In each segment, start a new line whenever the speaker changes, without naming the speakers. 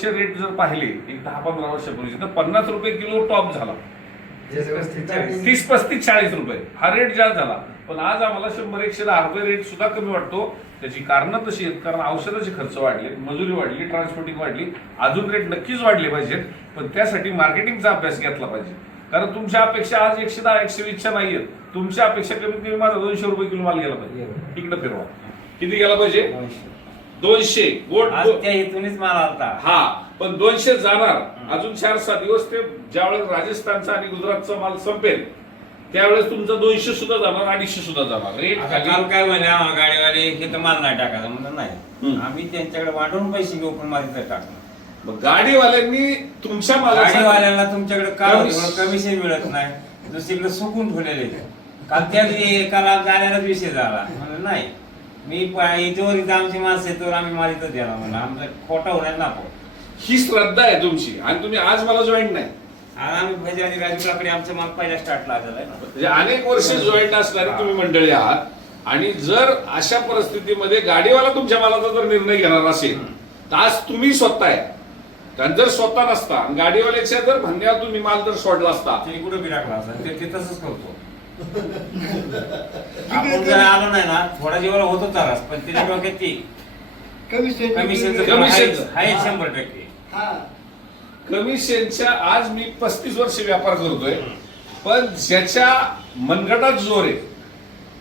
मालाचे रेट जर पाहिले एक दहा पंधरा वर्षापूर्वी तर पन्नास रुपये किलो टॉप झाला. तीस पस्तीस चाळीस. रुपये. हा रेट जास्त झाला. पण आज आम्हाला शंभर एकशे दहा रुपये रेट सुद्धा कमी वाटतो. त्याची कारणं तशी आहेत कारण औषधाचे खर्च वाढले मजुरी वाढली ट्रान्सपोर्टिंग वाढली अजून रेट नक्कीच वाढले पाहिजेत. पण त्यासाठी मार्केटिंगचा अभ्यास घेतला पाहिजे. कारण तुमच्या अपेक्षा आज एकशे दहा एकशे वीसच्या नाहीयेत. तुमच्या अपेक्षा कमीत कमी माझा दोनशे रुपये किलो माल गेला पाहिजे. इकडे फिरवा. किती गेला पाहिजे? दोनशे.
आज त्या इथूनच माल आलता.
हा पण दोनशे जाणार. अजून चार सहा दिवस ते ज्यावेळेस राजस्थानचा आणि गुजरातचा माल संपेल त्यावेळेस तुमचा दोनशे सुद्धा जाणार अडीचशे सुद्धा जाणार. रेट
आता
खाली.
काल काय म्हणे गाडीवाले हे तर माल नाही टाकायचा. म्हणलं नाही.
हम्म.
आम्ही त्यांच्याकडे वाटून पैसे घेऊ पण माल इथं टाकणार
मग गाडीवाल्यांनी तुमच्या मालाचा
गाडीवाल्यांना तुमच्याकडे काय
कमिश-
कमिशन मिळत नाही. दुसरीकडे सुकून ठेवलेले. काल त्या एकाला जाण्यालाच विषय झाला. म्हणलं नाही. मी इथं आमची माणसं येतो आम्ही माल इथं द्याला म्हणलं. आमचा खोटा होणार नको
ही श्रद्धा आहे तुमची. आणि तुम्ही आज मला जॉईंट नाही.
आम्ही आमचा पहिला आहे ना.
म्हणजे अनेक वर्ष जॉईंट असणारी तुम्ही मंडळी आहात. आणि जर अशा परिस्थितीमध्ये गाडीवाला तुमच्या मालाचा जर निर्णय घेणार असेल तर आज तुम्ही स्वतः आहे. कारण जर स्वतः नसता आणि गाडीवाल्याच्या जर म्हणण्यावर तुम्ही माल जर सोडला असता
ते कुठं बी टाकला असं ते ते तसंच करतो. आपण जर आलो नाही ना? थोडा जेवढा होतो त्रास पण त्याच्या डोक्यात ती कमिशनचं
कमिशनचं.
शंभर टक्के.
कमिशनच्या आज मी पस्तीस वर्ष व्यापार करतोय पण ज्याच्या मनगटात जोर आहे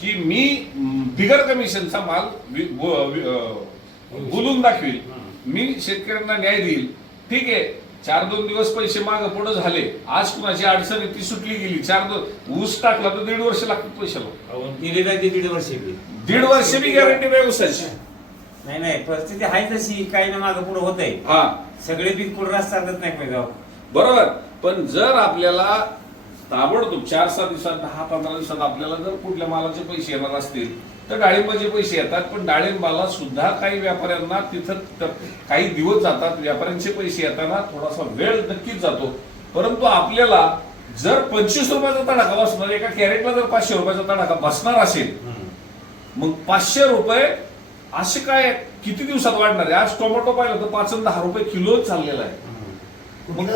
की मी बिगर कमिशनचा माल वि- वि- अं, बोलून दाखवील. मी शेतकऱ्यांना न्याय देईल. ठीक आहे. चार दोन दिवस पैसे माग पुढे झाले. आज कुणाची अडचण आहे ती सुटली गेली. चार दोन ऊस टाकला तर दीड वर्ष लागतात पैशाला
दिली काय ते दीड वर्ष बी?
दीड वर्ष बी गॅरंटी नाही ऊसाची.
नाही नाही परिस्थिती आहे तशी. काही ना मागं पुढे होत आहे
हा.
सगळे पीक पुढे रस्ता चालत नाही पाहिजे.
बरोबर. पण जर आपल्याला ताबडतोब चार सहा दिवसात दहा पंधरा दिवसात आपल्याला जर कुठल्या मालाचे पैसे येणार असतील तर डाळिंबाचे पैसे येतात पण डाळिंबाला सुद्धा काही व्यापाऱ्यांना तिथं काही दिवस जातात व्यापाऱ्यांचे पैसे येताना थोडासा वेळ नक्कीच जातो. परंतु आपल्याला जर पंचवीस रुपयाचा तडाखा बसणार एका कॅरेटला जर पाचशे रुपयाचा तडाखा बसणार असेल मग पाचशे रुपये असे काय किती दिवसात वाढणार आहे? आज टोमॅटो पाहिलं तर पाच दहा रुपये किलो चाललेला आहे.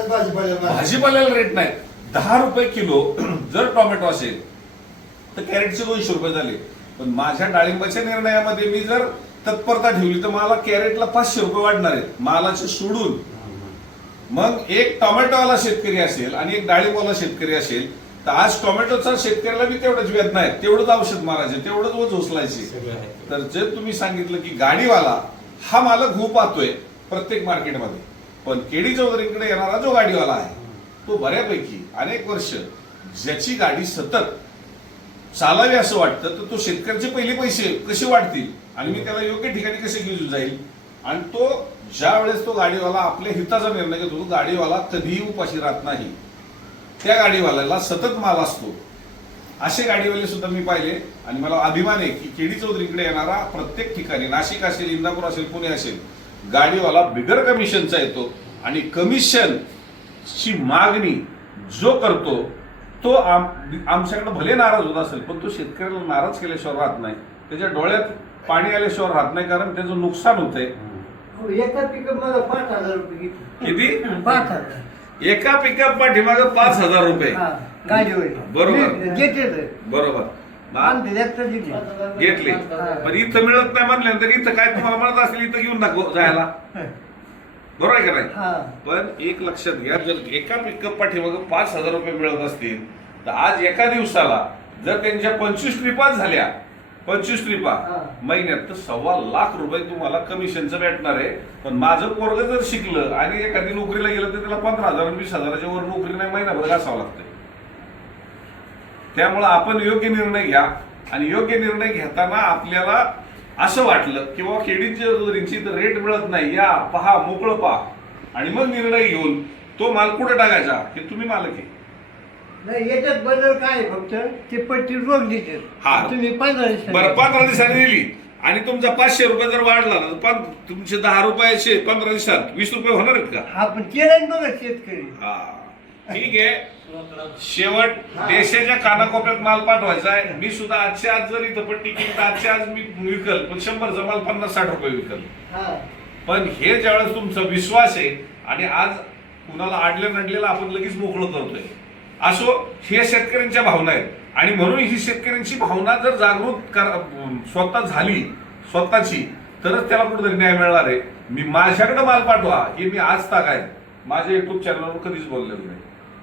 भाजीपाल्याला
भाजीपाल्याला रेट नाही. दहा रुपये किलो जर टोमॅटो असेल तर कॅरेटचे दोनशे रुपये झाले. पण माझ्या डाळिंबाच्या निर्णयामध्ये मी जर तत्परता ठेवली तर मला कॅरेटला पाचशे रुपये वाढणार आहेत मालाचे सोडून मग एक टोमॅटोवाला शेतकरी असेल आणि एक डाळिंबवाला शेतकरी असेल तर आज टोमॅटोचा शेतकऱ्याला बी तेवढंच वेदना आहे तेवढंच औषध मारायचे तेवढंच ओझ उचलायचे. तर जे तुम्ही सांगितलं की गाडीवाला हा मालक खूप पाहतोय प्रत्येक मार्केटमध्ये पण केडी चौधरीकडे येणारा जो गाडीवाला आहे तो बऱ्यापैकी अनेक वर्ष ज्याची गाडी सतत चालावे असं वाटतं तर तो शेतकऱ्याचे पहिले पैसे कसे वाढतील आणि मी त्याला योग्य ठिकाणी कसे घेऊन जाईल? आणि तो ज्या वेळेस तो गाडीवाला आपल्या हिताचा निर्णय घेतो तो गाडीवाला कधीही उपाशी राहत नाही. त्या गाडीवाल्याला सतत माल असतो. असे गाडीवाले सुद्धा मी पाहिले आणि मला अभिमान आहे की केडी चौधरीकडे येणारा प्रत्येक ठिकाणी नाशिक असेल इंदापूर असेल पुणे असेल गाडीवाला बिगर कमिशनचा येतो आणि कमिशन ची मागणी जो करतो तो आम- आमच्याकडे भले नाराज होत असेल पण तो शेतकऱ्याला नाराज केल्याशिवाय राहत नाही. त्याच्या डोळ्यात पाणी आल्याशिवाय राहत नाही कारण त्याचं नुकसान होतंय.
एका पिकअप मला पाच हजार रुपये घेतले.
किती?
पाच हजार.
एका पिकअप पाठीमागे पाच हजार रुपये.
हा, गाडीवर
बरोबर. बरोबर.
जास्त घेतले.
पण इथं मिळत नाही म्हणल्यानंतर इथं काय तुम्हाला म्हणत असेल इथं घेऊन दाखव जायला. बरोबर आहे का नाही? पण एक लक्षात घ्या जर एका पिकअप पाठीमागं पाच हजार रुपये मिळत असतील तर आज एका दिवसाला जर त्यांच्या पंचवीस ट्रिपा झाल्या पंचवीस ट्रिपा. महिन्यात तर सव्वा लाख रुपये तुम्हाला कमिशनचं भेटणार आहे. पण माझं पोरग जर शिकलं आणि एखादी नोकरीला गेलं तर त्याला पंधरा हजार वीस हजाराच्या वर नोकरी नाही महिनाभर घासावं लागतंय. त्यामुळं आपण योग्य निर्णय घ्या आणि योग्य निर्णय घेताना आपल्याला असं वाटलं की बाबा केडीच्या तर रेट मिळत नाही या पहा मोकळं पहा. आणि मग निर्णय घेऊन तो माल कुठे टाकायचा हे तुम्ही मालक आहे.
नाही याच्यात बदल काय आहे फक्त ते पट्टी रोग देते.
हा.
तुम्ही पंधरा दिवसांनी-
बरं पंधरा दिवसांनी दिली. आणि तुमचा पाचशे रुपये जर वाढला तर पं- तुमचे दहा रुपयाचे पंधरा दिवसात वीस रुपये होणार आहेत का?
हा पण केलं बघा शेतकरी.
हा. ठीक आहे. शेवट देशाच्या कानाकोपऱ्यात माल पाठवायचा आहे. मी सुद्धा आजच्या आज जर इथं पट्टी केली तर आजच्या आज मी विकल. पण शंभरचा माल पन्नास साठ रुपये विकल. पण हे ज्यावेळेस तुमचा विश्वास आहे आणि आज कुणाला आडल्या नडलेला आपण लगेच मोकळं करतोय. असो हे शेतकऱ्यांच्या भावना आहेत. आणि म्हणून ही शेतकऱ्यांची भावना जर जागृत कर स्वतः झाली स्वतःची तरच त्याला कुठेतरी न्याय मिळणार आहे. मी माझ्याकडे माल पाठवा हे मी आज ताक आहे माझ्या युट्यूब चॅनलवर कधीच बोललेलो नाही.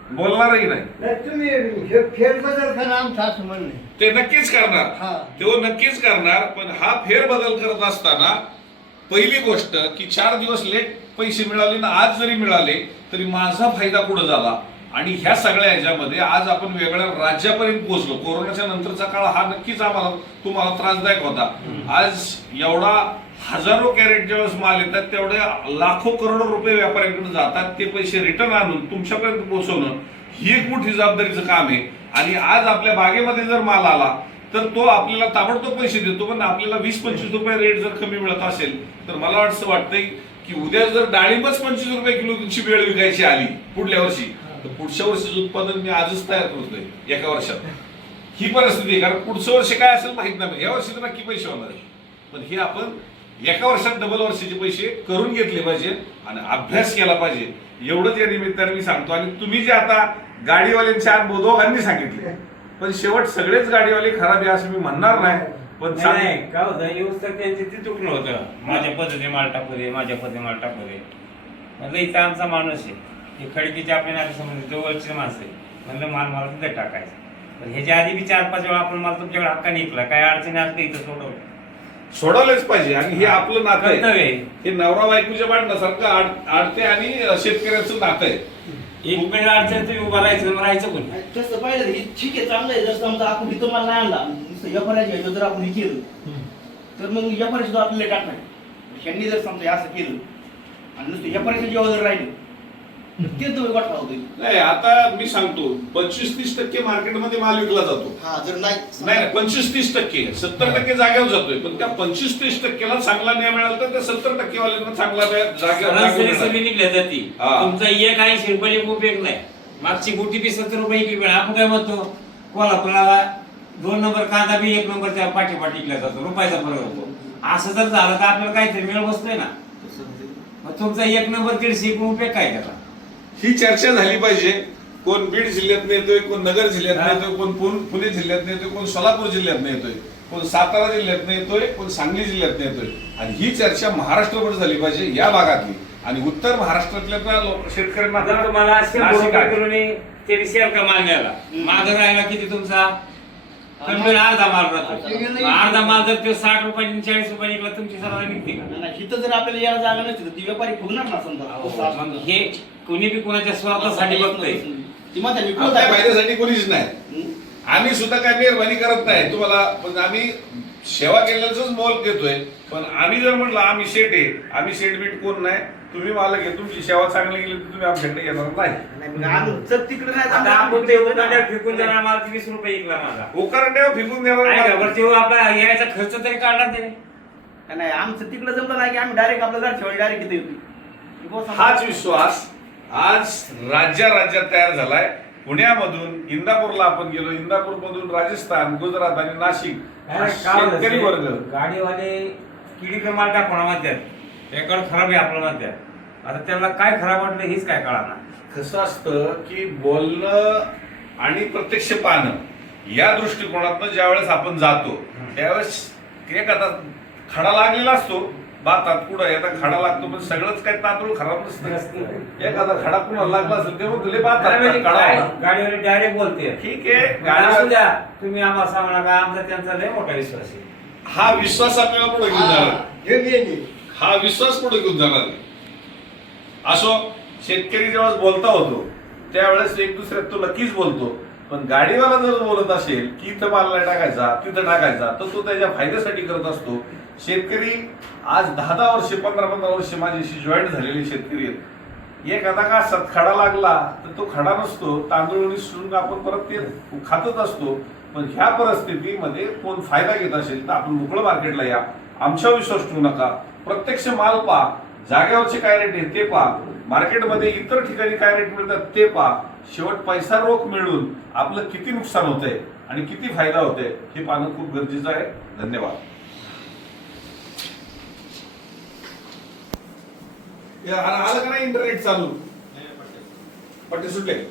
बोलणारही नाही
नाही, तुम्ही हे फेरबदल करा आमचं असं म्हणणं आहे.
ते नक्कीच करणार
हा.
तो नक्कीच करणार पण हा फेरबदल करत असताना पहिली गोष्ट की चार दिवस लेट पैसे मिळाले ना आज जरी मिळाले तरी माझा फायदा कुठं झाला आणि ह्या सगळ्या ह्याच्यामध्ये आज आपण वेगळ्या राज्यापर्यंत पोहोचलो. कोरोनाच्या नंतरचा काळ हा नक्कीच आम्हाला तुम्हाला त्रासदायक होता. आज एवढा हजारो कॅरेट ज्यावेळेस माल येतात तेवढ्या लाखो करोडो रुपये व्यापाऱ्यांकडे जातात ते पैसे रिटर्न आणून तुमच्यापर्यंत पोहोचवणं ही एक मोठी जबाबदारीचं काम आहे. आणि आज आपल्या बागेमध्ये जर माल आला तर तो आपल्याला ताबडतोब पैसे देतो पण आपल्याला वीस पंचवीस रुपये रेट जर कमी मिळत असेल तर मला असं वाटतंय की उद्या जर डाळिंबच पंचवीस रुपये किलोची वेळ विकायची आली पुढल्या वर्षी तर पुढच्या वर्षीचं उत्पादन मी आजच तयार करतोय एका वर्षात. ही परिस्थिती आहे कारण पुढचं वर्ष काय असेल माहीत नाही या वर्षी तर नक्की पैसे होणार आहे. पण हे आपण एका वर्षात डबल वर्षाचे पैसे करून घेतले पाहिजे आणि अभ्यास केला पाहिजे. एवढंच या निमित्ताने मी सांगतो आणि तुम्ही जे आता गाडीवाल्यांचे अनुभव दोघांनी सांगितले. पण शेवट सगळेच गाडीवाले खराब आहे असं मी म्हणणार नाही पण
नाही, काय होतं येऊस तर त्यांचे ते चुकलं होतं. माझ्या पद्धती माल टाकू दे माझ्या पद्धती माल टाकू दे. म्हणलं इथं आमचा माणूस आहे. हे खडकीचे आपल्या नातेसंबंधी जवळची माणसं आहे म्हणलं माल मला तिथं टाकायचं. पण ह्याच्या आधी बी चार पाच वेळा आपण माल तुमच्याकडे हक्काने निघला काय अडचणी असते इथं सोडवलं.
सोडवलेच पाहिजे आणि हे आपलं नातं
कर्तव्य
आहे.
आहे.
हे नवरा बायकोच्या भांडणासारखं आड- आडते आणि शेतकऱ्याचं नातं आहे.
एक वेळ अडचण तुम्ही उभा राहायचं मग राहायचं कोणी?
तसं पाहिलं तर हे ठीक आहे चांगलं आहे. जर समजा आपण इथं मला नाही आणला नुसतं व्यापाराच्या ह्याच्यात जर आपण हे केलं तर मग व्यापारी सुद्धा आपल्याला टाकणार. ह्यांनी जर समजा हे असं केलं आणि नुसतं व्यापाऱ्याच्या जेव्हा जर राहिलं ते तुम्ही वाटा होतील
नाही आता मी सांगतो पंचवीस तीस टक्के मार्केटमध्ये माल विकला जातो.
हा जर नाही
नाही पंचवीस तीस टक्के सत्तर टक्के जागेवर जातोय पण त्या पंचवीस तीस टक्केला चांगला न्याय मिळाला तर त्या सत्तर टक्केवाल्यांना चांगला न्याय जागेवर
सगळी. निघल्या जाती.
हा.
तुमचा एक ऐंशी रुपये उपयोग नाही. मागची गुटी बी सत्तर रुपये इकली पण आपण काय म्हणतो कोल्हापुराला दोन नंबर कांदा बी एक नंबरच्या पाठीपाठी विकला जातो रुपयाचा फरक होतो. असं जर झालं तर आपल्याला काहीतरी मिळ बसतोय ना. मग तुमचा एक नंबर दीडशे उपयोग काय त्याला?
ही चर्चा झाली पाहिजे. कोण बीड जिल्ह्यात येतोय कोण नगर जिल्ह्यात
हा.
येतोय कोण पुण- पुणे जिल्ह्यात येतोय कोण सोलापूर जिल्ह्यात येतोय कोण सातारा जिल्ह्यात येतोय कोण सांगली जिल्ह्यात येतोय आणि ही चर्चा महाराष्ट्रभर झाली पाहिजे या भागातली. आणि उत्तर महाराष्ट्रातल्या
शेअर का मागण्याला मागं राहिला किती तुमचा? अर्धा माल राहतो. अर्धा माल जर तो साठ रुपयाने चाळीस रुपये निघला तुमची सर्व निघते. का
नाही, इथं जर आपल्याला यायला जागा नसती तर ती व्यापारी फुगणार ना समजा.
हे कुणी बी कोणाच्या स्वार्थासाठी बघतोय.
आपल्या
कोण
फायद्यासाठी कोणीच नाही. आम्ही सुद्धा काय मेहरबानी करत नाही. तुम्हाला पण आम्ही सेवा केल्याच मोल देतोय पण आम्ही जर म्हटलं आम्ही शेट आहे आम्ही शेट बीट कोण नाही तुम्ही मला घे तुमची सेवा चांगली केली तर तुम्ही आमच्याकडे येणार नाही.
तिकडे नाही
आता आपण ते फेकून देणार माल वीस रुपये इकला माझा
उकरंड्यावर फिकून देणार नाही.
तेव्हा आपला यायचा खर्च तरी काढला ते.
नाही, आमचं तिकडे जमलं नाही की आम्ही डायरेक्ट आपलं घर ठेवलं डायरेक्ट इथे येतो
हाच विश्वास. आज राज्या राज्यात तयार झालाय. पुण्यामधून इंदापूरला आपण गेलो. इंदापूर मधून राजस्थान गुजरात आणि नाशिक हा शेतकरी वर्ग.
गाडीवाले किडी माल टाकून म्हणतात रेकॉर्ड खराब आहे आपलं म्हणतात आता त्याला काय खराब वाटलं हेच काय कळा
कसं असतं की बोलणं आणि प्रत्यक्ष पाहणं या दृष्टिकोनातनं ज्या वेळेस आपण जातो त्यावेळेस एक आता खडा लागलेला असतो. बातात पुढं आता खडा लागतो पण सगळंच काय तांदूळ खराब नसतं. एखादा खडा कुणाला लागला असेल तेव्हा तुले होता.
गाडीवाले डायरेक्ट बोलते.
ठीक आहे
द्या तुम्ही आम्हाला सांगू नका आमचा त्यांचा लय मोठा विश्वास आहे.
हा विश्वास आपल्याला पुढे घेऊन जाणार.
हा,
विश्वास पुढे घेऊन जाणार असो शेतकरी जेव्हा बोलता होतो त्यावेळेस एक दुसऱ्यात तो नक्कीच बोलतो. पण गाडीवाला जर बोलत असेल की इथं माल नाही टाकायचा तिथं टाकायचा तर तो त्याच्या फायद्यासाठी करत असतो. शेतकरी आज दहा दहा वर्षे पंधरा पंधरा वर्षे माझ्याशी जॉईन झालेले शेतकरी आहेत. एखादा का सतखडा लागला तर तो खडा नसतो तांदूळ निसरून आपण परत ते खातच असतो. पण ह्या परिस्थितीमध्ये कोण फायदा घेत असेल तर आपण मोकळं मार्केटला या. आमच्या विश्वास ठेवू नका. प्रत्यक्ष माल पहा जाग्यावरचे काय रेट आहे ते पहा. मार्केटमध्ये इतर ठिकाणी काय रेट मिळतात ते पहा. शेवट पैसा रोख मिळून आपलं किती नुकसान होतंय आणि किती फायदा होतोय हे पाहणं खूप गरजेचं आहे. धन्यवाद. आलं का नाही इंटरनेट चालू? पट्टे सुटले.